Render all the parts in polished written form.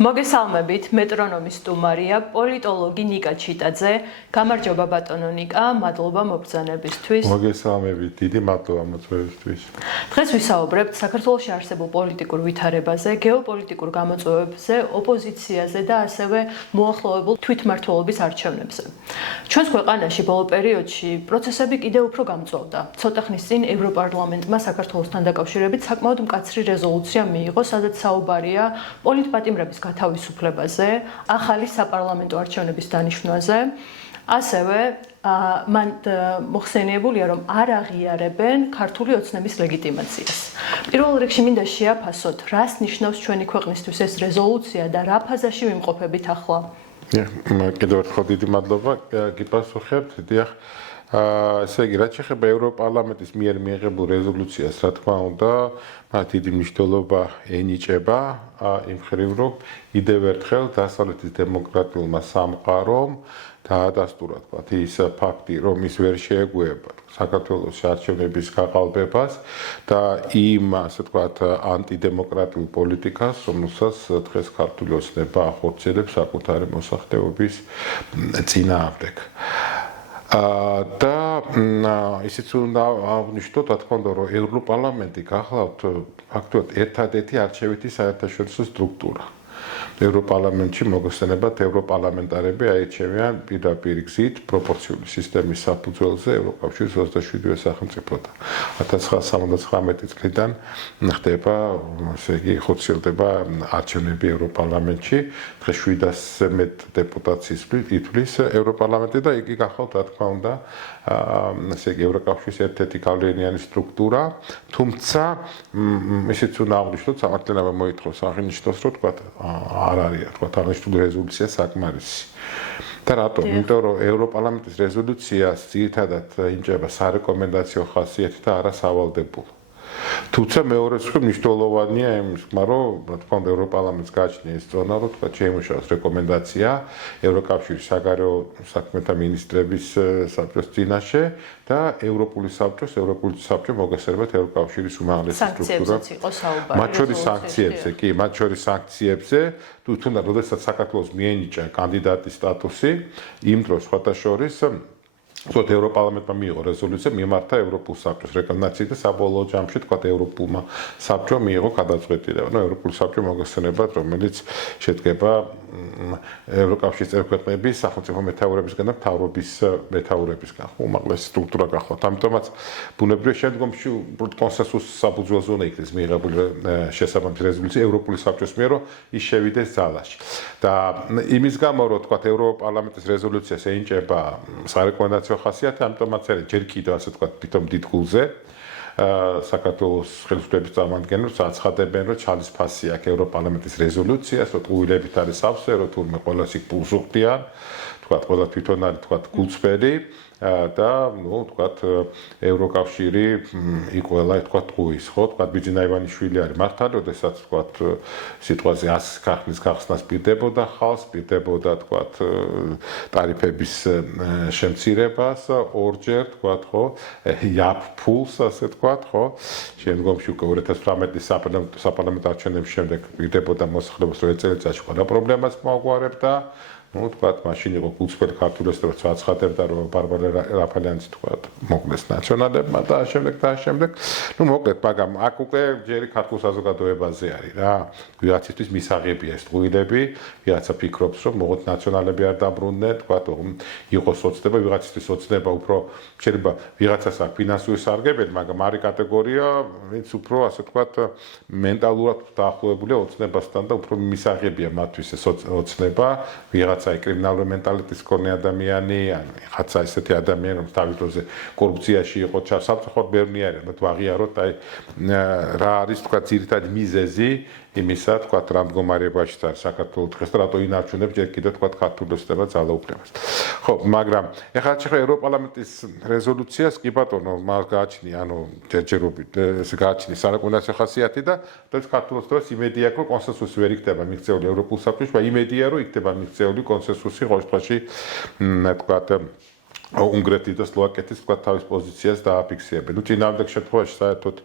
მოგესალმებით, მეტრონომის სტუმარია პოლიტოლოგი ნიკა ჩიტაძე. გამარჯობა ბატონო ნიკა, მადლობა მობრძანებისთვის. მოგესალმებით, დიდი მადლობა მოწვევისთვის. დღეს ვისაუბრებთ საქართველოში არსებულ პოლიტიკურ ვითარებაზე, გეოპოლიტიკურ გამოწვევებზე, ოპოზიციაზე და ასევე მოახლოებულ თვითმმართველობის არჩევნებზე. ჩვენს ქვეყანაში ბოლო პერიოდში პროცესები კიდევ უფრო გამწვავდა. ცოტა ხნის წინ ევროპარლამენტმა საქართველოსთან დაკავშირებით საკმაოდ მკაცრი რეზოლუცია მიიღო, სადაც საუბარია პოლიტპატიმრების თავისუფლებაზე, ახალი საპარლამენტო არჩევნების დანიშვნაზე. ასევე მან მოხსენიებულია, რომ არ აღიარებენ ქართული ოცნების ლეგიტიმაციას. პირველ რიგში მინდა შეაფასოთ, რას ნიშნავს ჩვენი ქვეყნისთვის ეს რეზოლუცია და რა ფაზაში ვიმყოფებით ახლა. კიდევ ერთხელ დიდი მადლობა გიპასუხებთ. დიახ, ესე იგი, რაც შეეხება ევროპარლამენტის მიერ მიიღებულ რეზოლუციას, რა თქმა უნდა, მათ დიდი მნიშვნელობა ენიჭება იმ მხრივ, რომ კიდევ ერთხელ დასავლეთის დემოკრატიულმა სამყარომ დაადასტურა ის ფაქტი, რომ ის ვერ შეეგუება საქართველოს არჩევნების გაყალბებას და იმ, ასე ვთქვათ, ანტიდემოკრატიულ პოლიტიკას, რომელსაც დღეს ქართული ოცნება ახორციელებს საკუთარი მოსახლეობის წინააღმდეგ. და ისიც უნდა აღნიშნოთ, რა თქმა უნდა, რომ ევროპარლამენტი გახლავთ ფაქტობრივად ერთადერთი არჩევითი საერთაშორისო სტრუქტურა. ევროპარლამენტში მოგხსენებათ, ევროპარლამენტარები აირჩევიან პირდაპირ გზით პროპორციული სისტემის საფუძველზე ევროკავშირის 27 სახელმწიფოდან. 1979 წლიდან ხდება, ესე იგი, ხორციელდება არჩევნები ევროპარლამენტში. დღეს 700-ზე მეტ დეპუტატს ითვლის ევროპარლამენტი და იგი გახლავთ, რა თქმა უნდა, ესე იგი, ევროკავშირის ერთ-ერთი გავლენიანი სტრუქტურა, თუმცა ისიც უნდა აღნიშნოთ, სამართლიანობა მოითხოვს აღნიშნოს, რომ თქვა არ არის, თქვა აღნიშნული რეზოლუცია საკმარისი. და რატომ? იმიტომ რომ ევროპარლამენტის რეზოლუციას ძირითადად იმჭება სარეკომენდაციო ხასიათი და არა სავალდებულო. თუმცა მეორე მხრივ მნიშვნელოვანია იმის, რომ რა თქმა უნდა ევროპარლამენტს გააჩნია ეს ზონა, რომ თქვა შეიმუშაოს რეკომენდაცია ევროკავშირის საგარეო საქმეთა მინისტრების საბჭოს წინაშე და ევროპული საბჭო მოგესალმებით ევროკავშირის უმაღლესი სტრუქტურა. მათ შორის სანქციებზე, კი, მათ შორის სანქციებზე, თუნდაც როდესაც საქართველოს მიენიჭა კანდიდატის სტატუსი, იმ დროს სხვათა შორის თქო ევროპარლამენტმა მიიღო რეზოლუცია მიმართა ევროპულ საბჭოს რეკომენდაციით და საბოლოო ჯამში თქვა ევროპულმა საბჭომ მიიღო გადაწყვეტილება. ევროპული საბჭო მოგესალმებით, რომელიც შედგება ევროკავშირის წევრი ქვეყნების სახელმწიფო მეთაურებისგან და მთავრობის მეთაურებისგან. უმაღლესი სტრუქტურა გახლავთ. ამიტომაც ბუნებრივია შემდგომში კონსენსუსის საფუძველზე უნდა იქნეს მიიღებული შესაბამისი რეზოლუცია ევროპული საბჭოს მიერ, რომ ის შევიდეს ძალაში. და იმის გამო, რომ თქვა ევროპარლამენტის რეზოლუციას ენიჭება სარეკომენდაციო ხასიათი, ამიტომაც არის ჯერ კიდევ ასე თქვა თვითონ დიდ გულზე საქართველოს ხელისუფლების წარმომადგენლებს აცხადებენ, რომ ჩალის ფასი აქვს ევროპარლამენტის რეზოლუციას, რომ ტყუილებით არის სავსე, რომ თურმე ყველას იქ პულს უხდიან, თქვა ყველა თვითონ არის თქვა გულწრფელი და თქვა ევროკავშირი იქ ყველა თქვა ტყუის, ხო, თქვა ბიძინა ივანიშვილი არის მართალი, როდესაც თქვა სიტყვაზე 100 ქახნის გახსნას პირდებოდა ხალხს, პირდებოდა თქვა ტარიფების შემცირებას ორჯერ, თქვა ხო, იაფ ფულს ასე თქვა, ხო, შემდგომში უკვე 2018 წლის საპარლამენტო არჩევნების შემდეგ პირდებოდა მოსახლეობას, რომ ეწელიწადში ყველა პრობლემას მოაგვარებდა. თქვა მაშინ იყო გულწრფელი ქართული ოცნებაც აცხადებდა, რომ ბარბარე რაფალიანიც თქვა მოკლეს ნაციონალებმა და შემდეგ. მოკლედ, მაგრამ აქ უკვე ჯერი ქართულ საზოგადოებაზე არის რა. ვიღაცისთვის მისაღებია ეს ტყუილები, ვიღაცა ფიქრობს, რომ მოღოთ ნაციონალები არ დაბრუნდნენ, თქვა იყოს ოცნება, ვიღაცისთვის ოცნება უფრო შეიძლება ვიღაცას აქვს ფინანსური სარგებელი, მაგრამ არის კატეგორია, ვინც უფრო ასე თქვა მენტალურად დაახლოებულია ოცნებასთან და უფრო მისაღებია მათთვის ეს ოცნება, აი კრიმინალური მენტალიტეტის მქონე ადამიანი, ხაცა ესეთი ადამიანი, რომ თავის დროზე კორუფციაში იყო ჩასაფრთხოდ ბევრი არის, მათ ვაღიაროთ, აი რა არის თქვა ძირითადი მიზეზი იმისა, თქვა რა მდგომარეობაში არის საქართველოს დღეს და რატო ინარჩუნებს ჯერ კიდევ თქვა ქართული ოცნება ძალაუფლებას. ხო, მაგრამ ეხლა შეიძლება ევროპარლამენტის რეზოლუციას კი ბატონო მას გააჩნია, ჯერჯერობით ეს გააჩნია სარეკომენდაციო ხასიათი და ეს ქართულს დროს იმედია, რომ კონსენსუსი ვერ იქნება მიღწეული ევროპულ საბჭოში, იმედია, რომ იქნება მიღწეული კონსენსუსი ყოველ შემთხვევაში, თქვა უნგრეთი და სლოვაკეთის თქვა თავის პოზიციას დააფიქსირებენ. ნუ წინააღმდეგ შემთხვევაში საერთოდ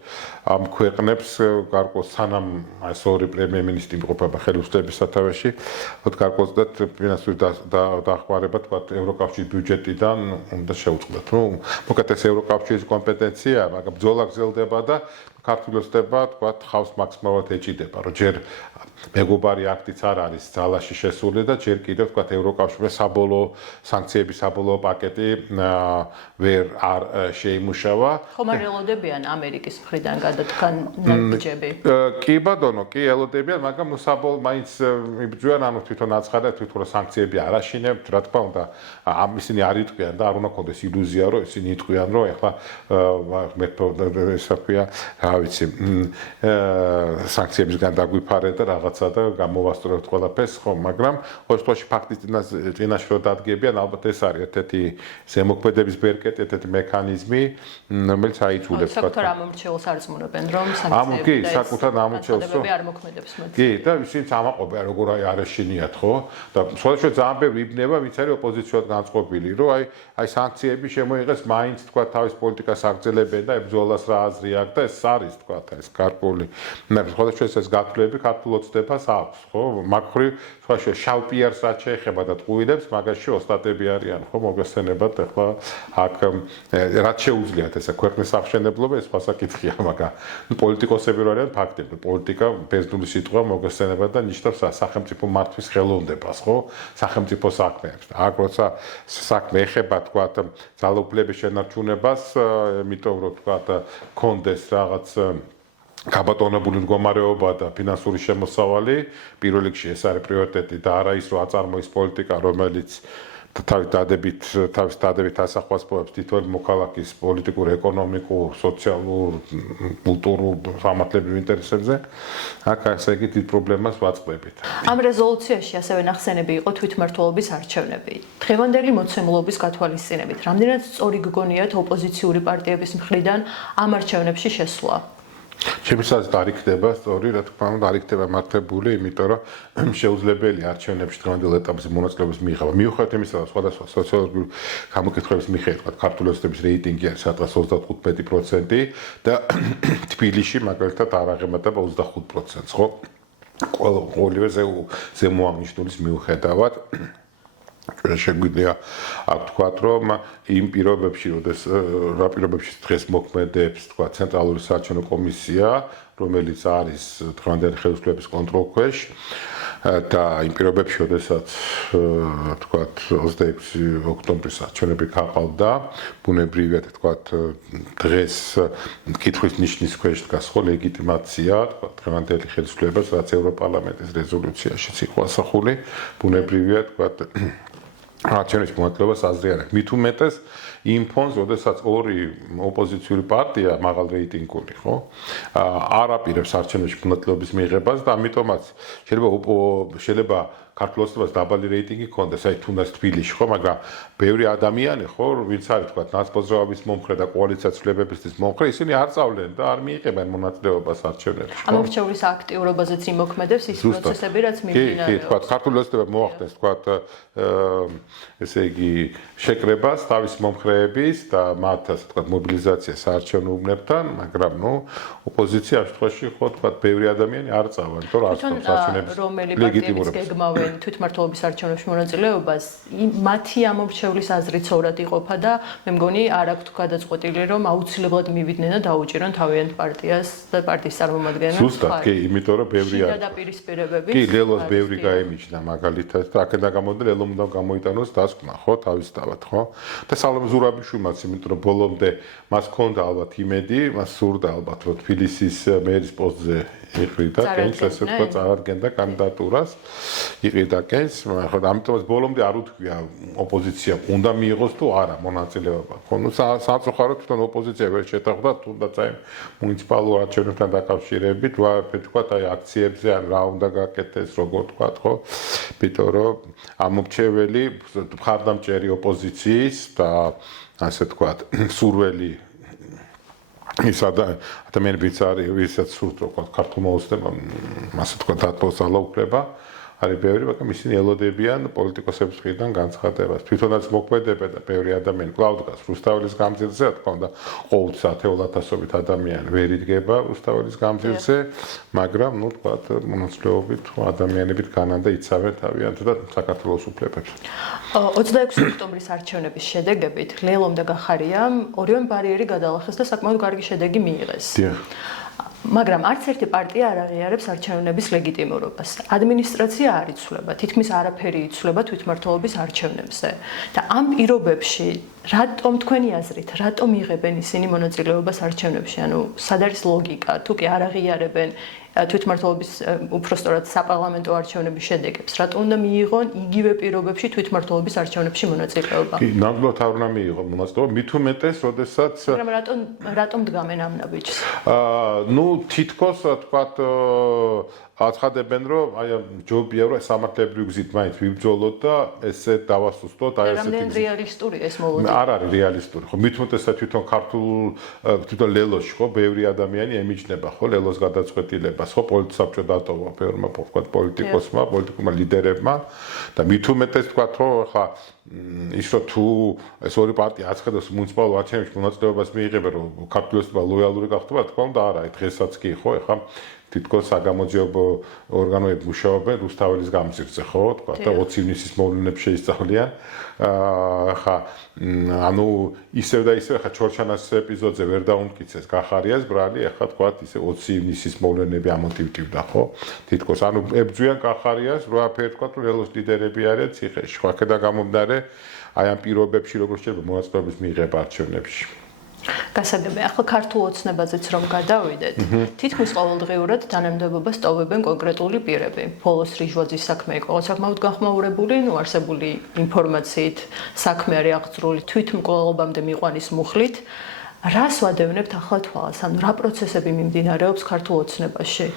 ამ ქვეყნებს გარკვეულ სანამ ეს ორი პრემიერ-მინისტრი იმყოფება ხელისუფლების სათავეში, თქო გარკვეულწილად ფინანსური დახმარება თქვა ევროკავშირის ბიუჯეტიდან უნდა შეუწყდათ. ნუ მოკლედ ეს ევროკავშირის კომპეტენციაა, მაგრამ ბრძოლა გრძელდება და ქართული ოცნება თქვა ხავს მაქსიმალურად ეჭიდება, რომ ჯერ მეგობარი აქტიც არ არის ძალაში შესული და ჯერ კიდევ თქვა ევროკავშირის საბოლოო სანქციების საბოლოო პაკეტი ვერ არ შეიმუშავა. ხომ არ ელოდებიან ამერიკის მხრიდან გადადგან ნაბიჯები? კი ბატონო, კი ელოდებიან, მაგრამ ნუ საბოლოო მაინც იბრძვიან, ანუ თვითონ აცხადეთ, თვითონ სანქციები არ აშინებთ, რა თქმა უნდა, ისინი არ იტყვიან და არ უნდა ქონდეს ილუზია, რომ ისინი იტყვიან, რომ ეხლა ესა ქვია, რა ვიცი, სანქციებისგან დაგვიფარეთ და რაღაცა და გამოვასწორებთ ყველაფერს, ხო, მაგრამ ყოველ შემთხვევაში ფაქტის წინაშე რო დადგებიან, ალბათ ეს არის ერთ-ერთი ზემოქმედების ბერკეტი, ერთ-ერთი მექანიზმი, რომელიც აიძულებს თქვა. საკუთარ ამომრჩეველს არწმუნებენ, რომ კი, საკუთარ ამომრჩეველს არ მოქმედებს მათ. კი, და ისინიც ამაყობენ, როგორ არ ეშინიათ, ხო? და სხვადასხვა ძალიან ბევრი იბნება, ვინც არის ოპოზიციად განწყობილი, რომ აი სანქციები შემოიღეს, მაინც თქვა თავის პოლიტიკას აგრძელებენ და ბრძოლას რა აზრი აქვს და ეს არის თქვა ეს გარკვეული. სხვადასხვა ეს გათვლები ქართულ ოცნებას აქვს, ხო? მაგხრივ სხვადასხვა შავ პიარს რაც შეეხება და ტყუილებს, მაგაში ოსტატები არიან, ხო? მოგესწრებათ ახლა აქ რაც შეუძლიათ ესა ქვეყნის აღშენებლობა, ეს სხვა საკითხია, მაგრამ პოლიტიკოსები რო არიან ფაქტები, პოლიტიკა ბერძნული სიტყვა მოგესწრებათ და ნიშნავს სახელმწიფო მართვის ხელოვნებას, ხო? სახელმწიფო საქმეებს. აქ როცა საქმე ეხება თქვა ძალაუფლების შენარჩუნებას, იმიტომ რომ თქვა კონდეს რაღაც გაბატონებული მდგომარეობა და ფინანსური შემოსავალი, პირველ რიგში ეს არის პრიორიტეტი და არა ის, რომ აწარმოის პოლიტიკა, რომელიც თავის დადებით ასახვას პოებს თითოეულ მოქალაქის პოლიტიკურ, ეკონომიკურ, სოციალურ, კულტურულ, სამართლებრივ ინტერესებზე, აქ ესე იგი დიდ პრობლემას ვაწყდებით. ამ რეზოლუციაში ასევე ნახსენები იყო თვითმმართველობის არჩევნები. დღევანდელი მოცემულობის გათვალისწინებით, რამდენად სწორი გგონიათ ოპოზიციური პარტიების მხრიდან ამ არჩევნებში შესვლა? შემიძლია არ იქნება სწორი, რა თქმა უნდა, არ იქნება მართებული, იმიტომ რომ შეუძლებელია არჩევნებში დღევანდელ ეტაპზე მონაწილეობის მიღება. მიუხედავად იმისა, რომ სხვადასხვა სოციოლოგიური გამოკითხვების მიხედვით, ქართული ოცნების რეიტინგი არის სადღაც 35% და თბილისში მაგალითად არ აღემატება 25%-ს, ხო? ყოველივე ზემოაღნიშნულის მიუხედავად შეგვიძლია აქ თქვათ, რომ იმ პირობებში, რა პირობებში დღეს მოქმედებს, თქვა, ცენტრალური საარჩევნო კომისია, რომელიც არის დღევანდელი ხელისუფლების კონტროლ ქვეშ და იმ პირობებში, როდესაც თქვათ 26 ოქტომბრის არჩევნები გაყავდა, ბუნებრივია, თქვათ, დღეს კითხვის ნიშნის ქვეშ დგას ხო ლეგიტიმაცია, თქვათ, დღევანდელი ხელისუფლებას, რაც ევროპარლამენტის რეზოლუციაშიც იყო ასახული, ბუნებრივია, თქვათ, არჩევნების მონაწილეობას აზრი არ აქვს. მით უმეტეს იმ ფონს, როდესაც ორი ოპოზიციური პარტია მაღალ რეიტინგული, ხო? არ აპირებს არჩევნებში მონაწილეობის მიღებას და ამიტომაც შეიძლება ქართულ ოცნებას დაბალი რეიტინგი ჰქონდეს, აი თუნდაც თბილისში, ხო, მაგრამ ბევრი ადამიანი, ხო, ვინც არის თქვა ნაცბოზრაობის მომხრე და კოალიციას ცვლილებებისთვის მომხრე, ისინი არ წავლენ და არ მიიღებენ მონაწილეობას არჩევნებში. ამორჩეულის აქტიურობაზეც იმოქმედებს ის პროცესები, რაც მიმდინარეობს. კი, თქვა ქართული ოცნება მოახდენს, თქვა ესე იგი შეკრებას თავის მომხრეების და მათ ასე თქვა მობილიზაციას საარჩევნო უბნებთან, მაგრამ ნუ ოპოზიცია ამ შემთხვევაში ხო თქვა ბევრი ადამიანი არ წავა, იმიტომ რომ არსებობს არჩევნების ლეგიტიმურობა. გეგმავენ თვითმმართველობის არჩევნებში მონაწილეობას, მათი ამორჩევლის აზრიც ორად იყოფა და მე მგონი არ აქვთ გადაწყვეტილი, რომ აუცილებლად მივიდნენ და დაუჭირონ თავიანთ პარტიას და პარტიის წარმომადგენლებს. ზუსტად, კი, იმიტომ რომ ბევრი არის. დაპირისპირებები. კი, ლელოს ბევრი გაემიჯნა მაგალითად და აქედან გამოდე ლელომ უნდა გამოიტანოს დასკვნა, ხო, თავისთავად, ხო? და სალომე ზურაბიშვილმაც, იმიტომ რომ ბოლომდე მას ჰქონდა ალბათ იმედი, მას სურდა ალბათ რომ თბილისის მერის პოსტზე იყრიდა, კენს ასე ვთქვა, წარადგენდა კანდიდატურას. იყიდა კენს, ხო, ამიტომაც ბოლომდე არ უთქვია ოპოზიცია უნდა მიიღოს თუ არა მონაწილეობა. ხო, ნუ სამწუხაროდ თვითონ ოპოზიცია ვერ შეთანხმდა, თუნდაც აი მუნიციპალურ არჩევნებთან დაკავშირებით, ვთქვა, აი აქციებზე ან რა უნდა გაკეთდეს, როგორ თქვა, ხო? იმიტომ რომ ამორჩეველი მხარდამჭერი ოპოზიციის და ასე თქვა, სურველი ის ადამიანებიც არის, ვისაც სურთ, რომ ქართულმა ოცნებამ ასე თქვა დატოვოს ძალაუფლება, არის ბევრი, მაგრამ ისინი ელოდებიან პოლიტიკოსების მხრიდან განცხადებას. თვითონაც მოქმედებენ და ბევრი ადამიანი კვლავ დგას რუსთაველის გამზირზე, რა თქმა უნდა, ყოველთვის ათეულათასობით ადამიანი ვერ იდგება რუსთაველის გამზირზე, მაგრამ ნუ თქვათ მონაცვლეობით ადამიანებით განან და იცავენ თავიანთ და საქართველოს უფლებებს. 26 ოქტომბრის არჩევნების შედეგებით ლელომ და გახარიამ ორივე ბარიერი გადალახეს და საკმაოდ კარგი შედეგი მიიღეს. მაგრამ არც ერთი პარტია არ აღიარებს არჩევნების ლეგიტიმურობას. ადმინისტრაცია არ იცვლება, თითქმის არაფერი იცვლება თვითმმართველობის არჩევნებზე. და ამ პირობებში რატომ თქვენი აზრით, რატომ იღებენ ისინი მონაწილეობას არჩევნებში? ანუ სად არის ლოგიკა? თუ კი არ აღიარებენ თვითმმართველობის უпростоრად საპარლამენტო არჩევნების შედეგებს, რატომ უნდა მიიღონ იგივე პირობებში თვითმმართველობის არჩევნებში მონაწილეობა? კი, ნამდვილად არ უნდა მიიღონ მონაწილეობა, მით უმეტეს, როდესაც მაგრამ რატომ დგამენ ამ ნაბიჯს? ნუ თითქოს თქვათ აცხადებენ, რომ აი ჯობია რომ სამართლებრივი გზით მაინც ვიბრძოლოთ და ესე დავასუსტოთ, აი ესეთი. რამდენ რეალისტურია ეს მოლოდინი? არ არის რეალისტური, ხო? მით უმეტესად თვითონ ლელოში, ხო, ბევრი ადამიანი ემიჯნება, ხო, ლელოს გადაწყვეტილებას, ხო, პოლიტსაბჭო დატოვა ბევრმა პოლიტიკოსმა, პოლიტიკურმა ლიდერებმა და მით უმეტეს თქვათ, რომ ხა ის რომ თუ ეს ორი პარტია აცხადებს მუნიციპალურ არჩევნებში მონაწილეობას მიიღებენ, რომ ქართულოსობა ლოიალური გახდება, თქმა უნდა არა, დღესაც კი, ხო, ეხა თითქოს საგამოძიებო ორგანოები მუშაობენ რუსთაველის გამზირზე, ხო, თქვა და 20 ივნისის მოვლენებს შეისწავლიან. ხა ანუ ისევ და ისევ ხა ჩორჩანას ეპიზოდზე ვერ დაუმტკიცეს გახარიას ბრალი, ახლა თქვა ისე 20 ივნისის მოვლენები ამოტივტივდა, ხო? თითქოს ანუ ებძვიან გახარიას, რო აფერ თქვა რომ ლელოს ლიდერები არიან ციხეში, ხო, აქედან გამომდინარე აი ამ პირობებში როგორ შეიძლება მონაწილეობის მიიღება არჩევნებში. გასაგებია, ახლა ქართულ ოცნებაზეც რომ გადავიდეთ, თითქმის ყოველდღიურად თანამდებობას ტოვებენ კონკრეტული პირები. ბოლოს რიჟვაძის საქმე იყო საკმაოდ განხმაურებული, ნუ არსებული ინფორმაციით საქმე არის აღძრული თვითმკვლელობამდე მიყვანის მუხლით. რას ვადევნებთ ახლა თვალს? ანუ რა პროცესები მიმდინარეობს ქართულ ოცნებაში?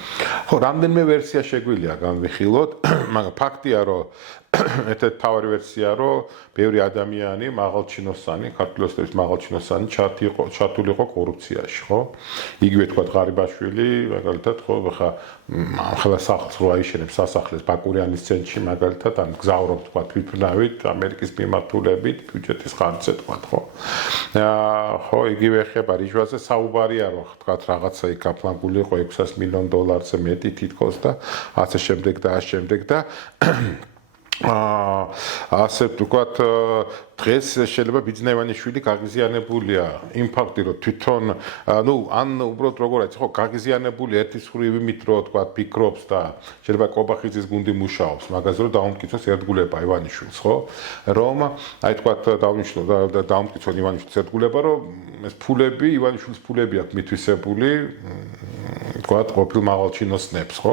ხო, რამდენიმე ვერსია შეგვიძლია განვიხილოთ, მაგრამ ფაქტია, რომ ერთ-ერთი თავარი ვერსია, რომ ბევრი ადამიანი მაღალჩინოსანი, ქართულოსების მაღალჩინოსანი ჩართული იყო კორუფციაში, ხო? იგივე თქვა ღარიბაშვილი, მაგალითად, ხო, ხა ახლა სახლს რო აიშენებს სასახლეს ბაკურიანის ცენტრში, მაგალითად, ან გზავრობ თქვა თვითმფრინავით, ამერიკის მიმართულებით, ბიუჯეტის ხარჯზე თქვა, ხო? ხო, იგივე ხება რიჟვაზე საუბარია, რომ თქვა რაღაცა იქ აფლანგული იყო $600 მილიონ მეტი თითქოს და ასე შემდეგ და ასე შემდეგ და ასე ვთქვათ, დღეს შეიძლება ბიძინა ივანიშვილი გაღიზიანებულია იმ ფაქტი, რომ თვითონ ნუ ან უბრალოდ როგორ არის, ხო, გაღიზიანებული ერთის მხრივ იმით, რომ ვთქვათ, ფიქრობს და შეიძლება კობახიძის გუნდი მუშაობს, მაგაზე რომ დაუმტკიცოს ერთგულება ივანიშვილს, ხო? რომ აი ვთქვათ, დაუმტკიცონ ივანიშვილის ერთგულება, რომ ეს ფულები, ივანიშვილის ფულები აქვს მითვისებული, ვთქვათ, ყოფილ მაღალჩინოსნებს, ხო?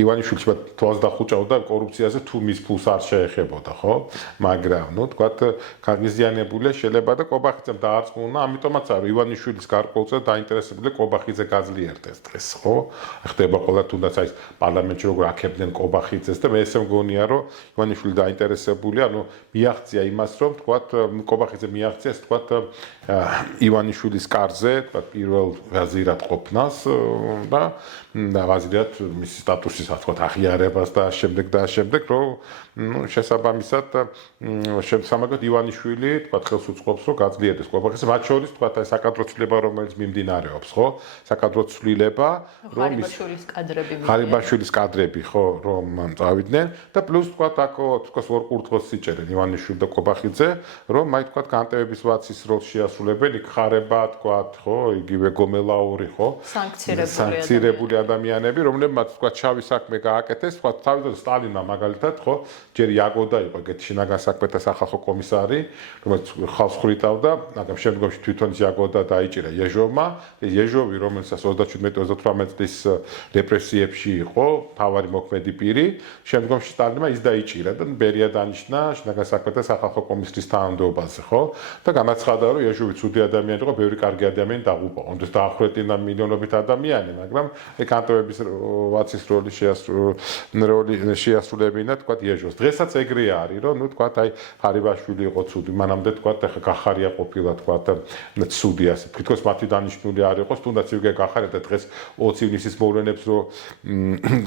ივანიშვილს თვალს დახუჭავდა კორუფციაზე, თუ მის ფულს არ შეეხებოდა, ხო? მაგრამ, ნუ ვთქვათ, გაღიზიანებულია შეიძლება და კობახიძემ დაარწმუნა, ამიტომაც არის ივანიშვილის გარკვეულწილად დაინტერესებული კობახიძე გაძლიერდეს დღეს, ხო? ხდება ყველა თუნდაც აი პარლამენტში როგორ აქებდნენ კობახიძეს და მე ესე მგონია, რომ ივანიშვილი დაინტერესებულია, ანუ მიაღწია იმას, რომ ვთქვათ, კობახიძე მიაღწია, ვთქვათ, ივანიშვილის კარზე, ვთქვათ, პირველ ვაზირად ყოფნას და ვაზირად მისი სტატუსის, ვთქვათ, აღიარებას და შემდეგ და შემდეგ, რომ შესაბამისად სამაგად ივანიშვილი, ვთქვათ, ხელს უწყობს, რომ გაძლიერდეს კობახიძე, მათ შორის, ვთქვათ, აი საკადრო ცვლილება, რომელიც მიმდინარეობს, ხო? საკადრო ცვლილება, რომ ღარიბაშვილის კადრები, ხო, რომ წავიდნენ და პლუს, ვთქვათ, აქ თქოს ორ კურთხევას იჭერენ ივანიშვილი და კობახიძე, რომ აი, ვთქვათ, განტევების ვაცის როლს შეასრულებენ, იქ ხარება, ვთქვათ, ხო, იგივე გომელაური, ხო? სანქცირებული ადამიანები, რომლებმაც, ვთქვათ, შავი საქმე გააკეთეს, ვთქვათ, თავიდან სტალინმა მაგალითად, ხო, ჯერ იაგოდა იყო ეგეთი შინაგან საქმეთა სახალხო კომისარი, რომელიც ხალხს ხრიტავდა, მაგრამ შემდგომში თვითონ იაგოდა დაიჭირა ეჟოვმა, ეჟოვი, რომელსაც 27-28 წლის რეპრესიებში იყო, თავარი მოქმედი პირი, შემდგომში სტალინმა ის დაიჭირა და ბერია დანიშნა შინაგან საქმეთა სახალხო კომისრის თანამდებობაზე, ხო? და განაცხადა, რომ ეჟოვი ცუდი ადამიანი იყო, ბევრი კარგი ადამიანი დაღუპა. ონდეს დაახვრეტინა მილიონობით ადამიანი, მაგრამ მაგრამ კანტონების ვაცის როლი შეასრულებინა თქვა იეჟოს. დღესაც ეგრე არის, რომ ნუ თქვა აი ხარიბაშვილი იყო ცუდი, მანამდე თქვა ახლა გახარია ყოფილა თქვა ცუდი ასე. თვითონ მათი დანიშნული არ იყოს, თუნდაც იგივე გახარია და დღეს 20 ივნისის მოვლენებს რო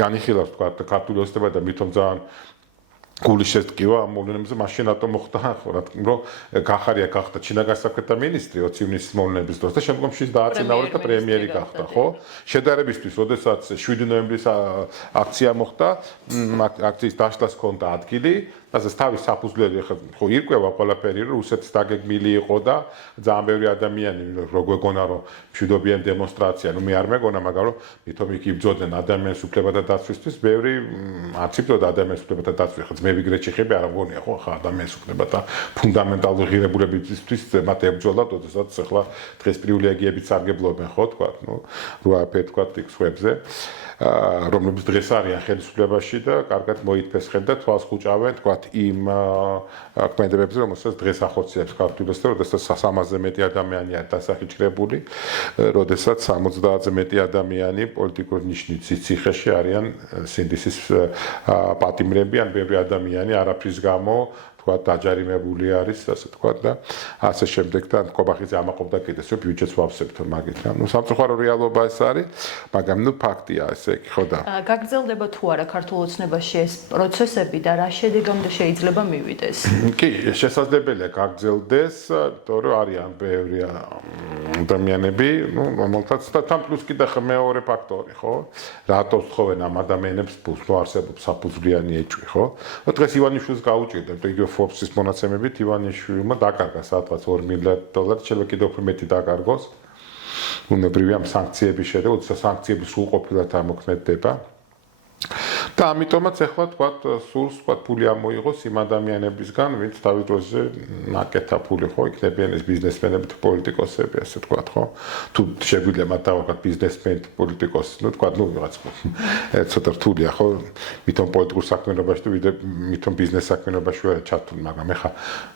განიხილავს თქვა ქართული ოცნება და მithom ძალიან გული შეტკივა ამ მოვლენებზე მაშინ რატომ მოხდა ხო რა თქმა რომ გახარია გახდა ჩინაგას საფრთა მინისტრი 20 ივნისის მოვლენების დროს და შემდგომში დააწინაურა და პრემიერი გახდა ხო შედარებისთვის როდესაც 7 ნოემბრის აქცია მოხდა აქციის დაშლას ჰქონდა ადგილი ასე თავის საფუძვლელი ხო ირკვევა ყველაფერი რომ რუსეთის დაგეგმილი იყო და ძალიან ბევრი ადამიანი როგორ გეგონა რომ მშვიდობიან დემონსტრაცია ნუ მე არ მეგონა მაგრამ რომ მithom იქ იბრძოდნენ ადამიანის უფლებათა დაცვისთვის ბევრი არც იბრძოდა ადამიანის უფლებათა დაცვის ხო მე ვიგრე ჩეხები არ მგონია ხო ხა ადამიანის უფლებათა ფუნდამენტალური ღირებულებისთვის მათ ებრძოლათ როდესაც ახლა დღეს პრივილეგიებით სარგებლობენ ხო თქვა ნუ როაფე თქვა ტიქსვებზე რომლებიც დღეს არიან ხელისუფლებაში და კარგად მოითფეს ხელ და თვალს ხუჭავენ თქვა იმ ქმედებებზე რომელსაც დღეს ახორციელებს ქართულოს და როდესაც 300-ზე მეტი ადამიანია დასახიჭრებული როდესაც 70-ზე მეტი ადამიანი პოლიტიკურ ნიშნით ციხეში არიან სინდისის პატიმრები ან ბევრი ადამიანი არაფრის გამო დაჯარიმებული არის ასე თქვა და ასე შემდეგ და კობახიძე ამაყობდა კიდეს რომ ბიუჯეტს ვავსებთ მაგით რა ნუ სამწუხარო რეალობა ეს არის მაგრამ ნუ ფაქტია ესე იგი ხო და გაგრძელდება თუ არა ქართულ ოცნებაში ეს პროცესები და რა შედეგამდე შეიძლება მივიდეს კი შესაძლებელია გაგრძელდეს იმიტომ რომ არიან ბევრი ადამიანები ნუ რომელთაც და თან პლუს კიდე მეორე ფაქტორი ხო რატო თხოვენ ამ ადამიანებს ბუსნო არსებობს საფუძვლიანი ეჭვი ხო დღეს ივანიშვილს გაუჭირდა იგივე Forbes-ის მონაცემებით ივანიშვილმა დაკარგა სადღაც $2 მილიარდ, შეიძლება კიდევ უფრო მეტი დაკარგოს. უნებრივია ამ სანქციების შედეგად, სანქციები სულ ყოფილად ამოქმედდება. და ამიტომაც ახლა თქვა სულს თქვა ფული ამოიღოს იმ ადამიანებისგან, ვინც თავის დროზე ნაკეთა ფული ხო იქნებიან ეს ბიზნესმენები თუ პოლიტიკოსები, ასე თქვა ხო. თუ შეგვიძლია მათ დავაკათ ბიზნესმენი პოლიტიკოსი, ნუ თქვა ნუ რაღაც ცოტა რთულია ხო, მithom პოლიტიკურ საქმიანობაში თუ მithom ბიზნეს საქმიანობაში ვერ ჩართული, მაგრამ ახლა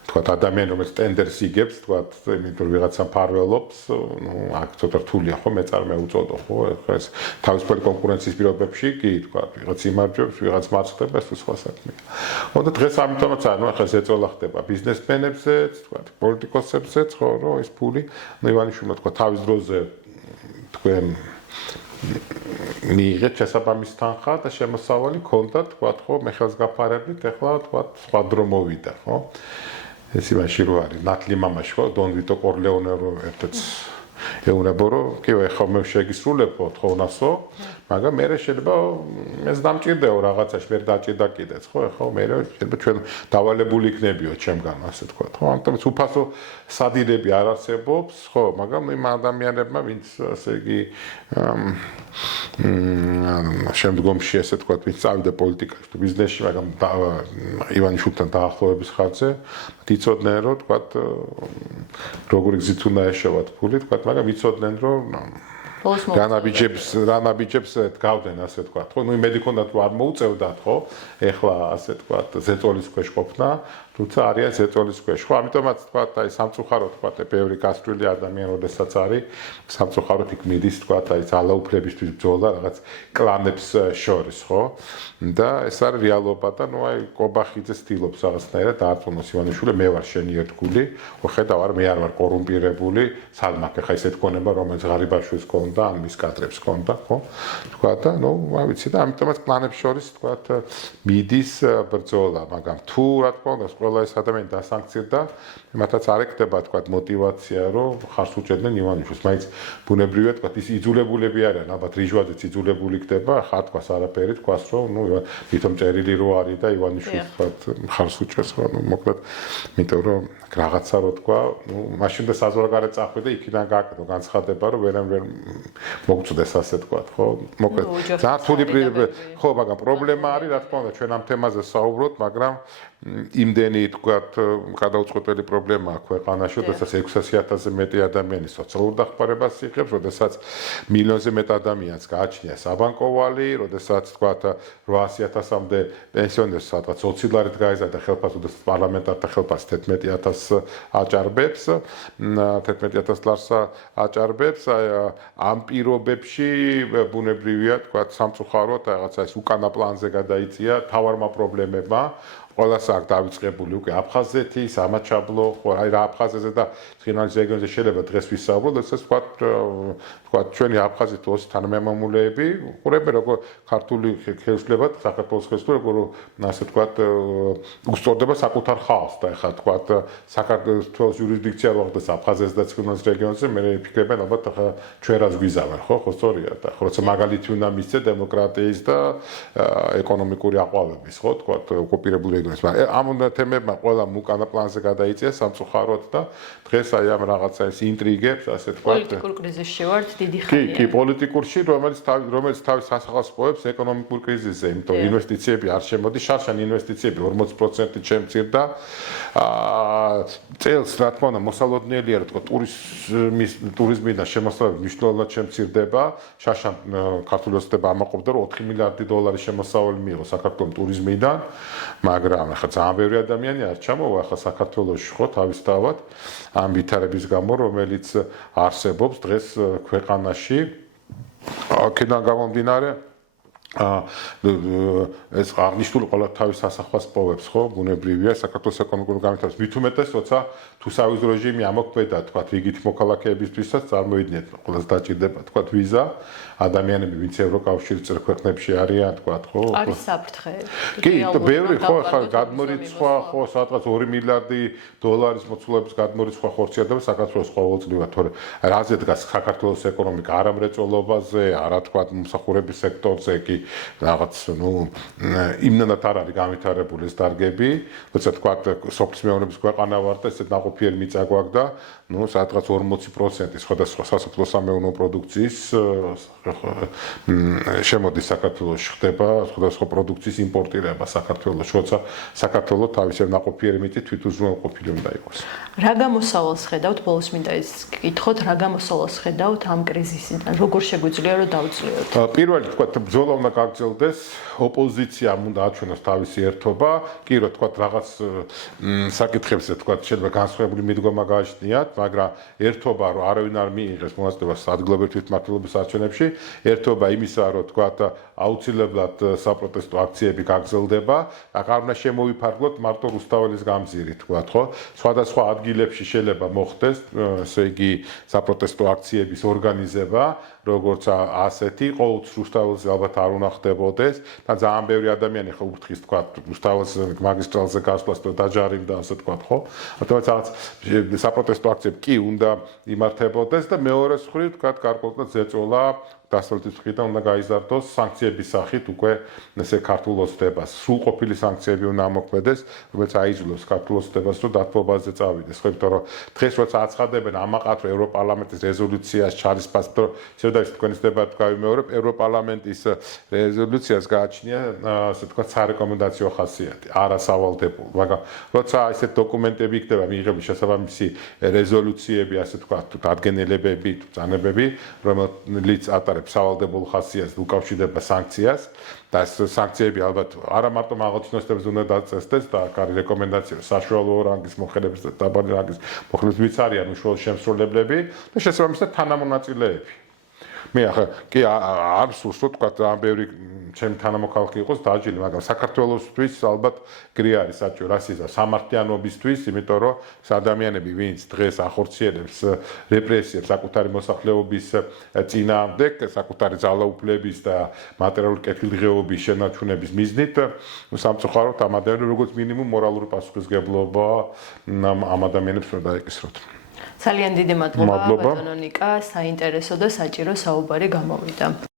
თქვა ადამიანი რომელიც ტენდერს იგებს, თქვა იმიტომ რომ ვიღაცა მფარველობს, ნუ აქ ცოტა რთულია ხო, მე წარმეუწოდო ხო, ახლა ეს თავისუფალი კონკურენციის პირობებში კი თქვა ვიღაც იმარჯვებს, ვიღაც მარცხდება, ეს სხვა საქმეა. და დღეს ამიტომაც ანუ ახლა ზეწოლა ხდება ბიზნესმენებზეც, თქვა პოლიტიკოსებზეც, ხო, რომ ეს ფული ივანიშვილმა თქვა თავის დროზე თქვენ მიიღეთ შესაბამის თანხა და შემოსავალი ქონდა, თქვა ხო, მე ხელს გაფარებით, ახლა თქვა სხვა დრო მოვიდა, ხო? ეს იმაში რო არის, ნატლი მამაში ხო, დონ ვიტო კორლეონე რო ერთად ეუბნება რომ კი ხო მე შეგისრულებო თხოვნასო მაგრამ მე შეიძლება ეს დამჭირდეო რაღაცაში ვერ დაჭირდა კიდეც ხო ხო მე შეიძლება ჩვენ დავალებული იქნებიო ჩემგან ასე თქვა ხო ამიტომ უფასო სადილები არ არსებობს ხო მაგრამ იმ ადამიანებმა ვინც ასე იგი შემდგომში ასე თქვა ვინც წავიდა პოლიტიკაში თუ ბიზნესში მაგრამ ივანიშვილთან დაახლოების ხარჯზე იცოდნენ რომ თქვა როგორი გზით უნდა ეშოვათ ფული თქვა მაგრამ ვიცოდნენ რომ რანაბიჯებს დგავდნენ ასე თქვა ხო ნუ იმედი ქონდათ რომ არ მოუწევდათ ხო ეხლა ასე თქვა ზეწოლის ქვეშ ყოფნა თუმცა არიან ზეწოლის ქვეშ ხო ამიტომაც თქვა აი სამწუხაროდ თქვა ბევრი გასწრული ადამიანი როდესაც არის სამწუხაროდ იქ მიდის თქვა აი ძალაუფლებისთვის ბრძოლა რაღაც კლანებს შორის ხო და ეს არის რეალობა და ნუ აი კობახიძე ცდილობს რაღაცნაირად დაარწმუნოს ივანიშვილი მე ვარ შენი ერთგული ხო ხედავ მე არ ვარ კორუმპირებული სადმაკ ხა ისეთ ქონება რომელიც ღარიბაშვილს ქონდა ან მის კადრებს ქონდა ხო თქვა და ნუ ვიცი და ამიტომაც კლანებს შორის თქვა მიდის ბრძოლა მაგრამ თუ რა თქმა უნდა ყველა ეს ადამიანი დასანქცირდა მათაც არ ეკდება თქვა мотиваცია რომ ხარს უჭერდნენ ივანიშვილს მაინც ბუნებრივია თქვა ის იძულებულები არიან ალბათ რიჟვაძეც იძულებული იქნება ხარ თქვა არაფერი თქვას რომ ნუ მithom წერილი რო არის და ივანიშვილს თქვა ხარს უჭერს ხო ნუ მოკლედ იმიტომ რომ რაღაცა რო თქვა ნუ მაშინ და საზღვარგარეთ წახვიდა იქიდან გააკეთო განცხადება რომ ვერამ ვერ მოგწდეს ასე თქვა ხო მოკლედ ძალიან თული ხო მაგრამ პრობლემა არის რა თქმა უნდა ჩვენ ამ თემაზე საუბრობთ მაგრამ იმდენი ძალიან თქვათ გადაუწყვეტელი პრობლემაა ქვეყანაში, როდესაც 600,000-ზე მეტი ადამიანი სოციალურ დახმარებას იღებს, როდესაც მილიონზე მეტ ადამიანს გააჩნია საბანკო ვალი, როდესაც თქვათ 800,000-მდე პენსიონერს სადღაც 20 ლარით გაიზარდა ხელფასი, როდესაც პარლამენტართა ხელფასი 11,000 აჭარბებს, 11,000 ლარს აჭარბებს, ამ პირობებში ბუნებრივია თქვათ სამწუხაროდ რაღაცა ეს უკანა პლანზე გადაიწია თავარმა პრობლემებმა. ყველას აქ დავიწყებული უკვე აფხაზეთი, სამაჩაბლო, ხო, აი რა აფხაზეთზე და ცხინვალის რეგიონზე შეიძლება დღეს ვისაუბროთ, ესეც თქვათ ჩვენი აფხაზეთი ოსი თანამემამულეები, ყურებენ როგორ ქართული ხელისუფლება საქართველოს ხელისუფლება როგორ ასე თქვათ უსწორდება საკუთარ ხალხს და ეხლა თქვათ საქართველოს იურისდიქცია რო ხდეს აფხაზეთს და ცხინვალის რეგიონზე, მე ვფიქრებენ ალბათ ახლა ჩვენ რაც გვიზავენ, ხო სწორია და ხო როცა მაგალითი უნდა მისცე დემოკრატიის და ეკონომიკური აყვავების, ხო თქვათ ოკუპირებული ამ თემებმა ყველა უკანა პლანზე გადაიწია სამწუხაროდ და დღეს აი ამ რაღაცა ეს ინტრიგებს ასე თქვა პოლიტიკურ კრიზისში ვართ დიდი ხანია. კი, პოლიტიკურში, რომელიც თავის სასახელს პოებს ეკონომიკურ კრიზისზე, იმიტომ რომ ინვესტიციები არ შემოდის, შარშან ინვესტიციები 40%-ით შემცირდა. წელს რა თქმა უნდა მოსალოდნელია რა თქმა ტურიზმიდან შემოსავლები მნიშვნელოვნად შემცირდება. შარშან ქართული ოცნება ამაყობდა რომ 4 მილიარდი დოლარი შემოსავალი მიიღო საქართველოს ტურიზმიდან, მაგრამ ახლა ძალიან ბევრი ადამიანი არ ჩამოვა ახლა საქართველოში ხო თავისთავად ამ ვითარების გამო, რომელიც არსებობს დღეს ქვეყანაში. აქედან გამომდინარე ეს აღნიშნული ყველა თავის სასახლას პოვებს, ხო, ბუნებრივია საქართველოს ეკონომიკური განვითარებას. მით უმეტეს, როცა თუსავის რეჟიმი ამოქმედა, თქვათ, რიგით მოქალაქეებისთვისაც წარმოიდგინეთ, ყველას დაჭირდება, თქვათ, ვიზა, ადამიანები, ვინც ევროკავშირის წევრ ქვეყნებში არიან, თქვათ, ხო? არის საფრთხე. კი, ბევრი ხო, ხა გადმორიცხვა, ხო, სადღაც 2 მილიარდი დოლარის მოცულობის გადმორიცხვა ხორციელდება საქართველოს ყოველწლიურად, თორე რაზე დგას საქართველოს ეკონომიკა, არა მრეწველობაზე, არა თქვათ, მომსახურების სექტორზე კი რაღაც იმნანად არ არის განვითარებული ეს დარგები, როცა თქვათ სოფლის მეურნეობის ქვეყანა ვარ და ესეთ ნაყოფიერი მიწა გვაქვს და სადღაც 40% სხვადასხვა სასოფლო-სამეურნეო პროდუქციის შემოდის საქართველოში, ხდება სხვადასხვა პროდუქციის იმპორტირება საქართველოში, როცა საქართველოს თავისი ნაყოფიერი მიწით თვითუზრუნველყოფილი უნდა იყოს. რა გამოსავალს ხედავთ, ბოლოს მინდა ის გითხოთ, რა გამოსავალს ხედავთ ამ კრიზისიდან, როგორ შეგვიძლია რომ დავწლიოთ? პირველი თქვათ ბრძოლა უნდა გაგრძელდეს, ოპოზიციამ უნდა აჩვენოს თავისი ერთობა, კი რომ თქვათ რაღაც საკითხებზე თქვათ შეიძლება განსხვავებული მიდგომა გააჩნიათ, მაგრამ ერთობა რომ არავინ არ მიიღეს მონაწილეობას ადგილობრივ თვითმმართველობის არჩევნებში, ერთობა იმისა რომ თქვათ აუცილებლად საპროტესტო აქციები გაგრძელდება, არ უნდა შემოვიფარგლოთ მარტო რუსთაველის გამზირი თქვათ, ხო? სხვადასხვა ადგილებში შეიძლება მოხდეს, ესე იგი საპროტესტო აქციების ორგანიზება, როგორც ასეთი, ყოველთვის რუსთაველზე ალბათ არ უნდა ხდებოდეს და ძალიან ბევრი ადამიანი ხო ურთხის თქვათ რუსთაველს მაგისტრალზე გასვლას და დაჯარიმდა ასე თქვათ, ხო? თუმცა რაღაც საპროტესტო აქციები კი უნდა იმართებოდეს და მეორე მხრივ თქვათ გარკვეულწილად ზეწოლა დასავლეთის მხრიდან უნდა გაიზარდოს სანქციების სახით უკვე ესე ქართულ ოცნებას. სრულყოფილი სანქციები უნდა ამოქმედეს, რომელიც აიძულებს ქართულ ოცნებას რომ დათბობაზე წავიდეს. ხო, იმიტომ რომ დღეს როცა აცხადებენ ამაყად რომ ევროპარლამენტის რეზოლუციას ჩარისპას, ისევ და ის თქვენი ცდება გავიმეორებ, ევროპარლამენტის რეზოლუციას გააჩნია ასე თქვა სარეკომენდაციო ხასიათი, არასავალდებულო. მაგრამ როცა ესეთ დოკუმენტები იქნება მიიღების შესაბამისი რეზოლუციები, ასე თქვა დადგენილებები, ბრძანებები, რომელიც ატარებს სავალდებულო ხასიათს უკავშირდება სანქციას და ეს სანქციები ალბათ არა მარტო მაღალჩინოსნებს უნდა დაწესდეს და აქ არის რეკომენდაცია საშუალო რანგის მოხელეებს და დაბალი რანგის მოხელეებს ვიც არიან უშუალო შემსრულებლები და შესაბამისად თანამონაწილეები. მე ახლა კი არ სურს რომ თქვა ამ ბევრი ჩემი თანამოქალაქე იყოს დაჯილი, მაგრამ საქართველოსთვის ალბათ გრი არის საჭირო რასიზა სამართლიანობისთვის, იმიტომ რომ ადამიანები, ვინც დღეს ახორციელებს რეპრესიებს საკუთარი მოსახლეობის წინააღმდეგ, საკუთარი ძალაუფლების და მატერიალური კეთილდღეობის შენარჩუნების მიზნით, სამწუხაროდ ამ ადამიანებს როგორც მინიმუმ მორალური პასუხისმგებლობა ამ ადამიანებს უნდა დაეკისროთ. ძალიან დიდი მადლობა ბატონო ნიკა, საინტერესო და საჭირო საუბარი გამოვიდა.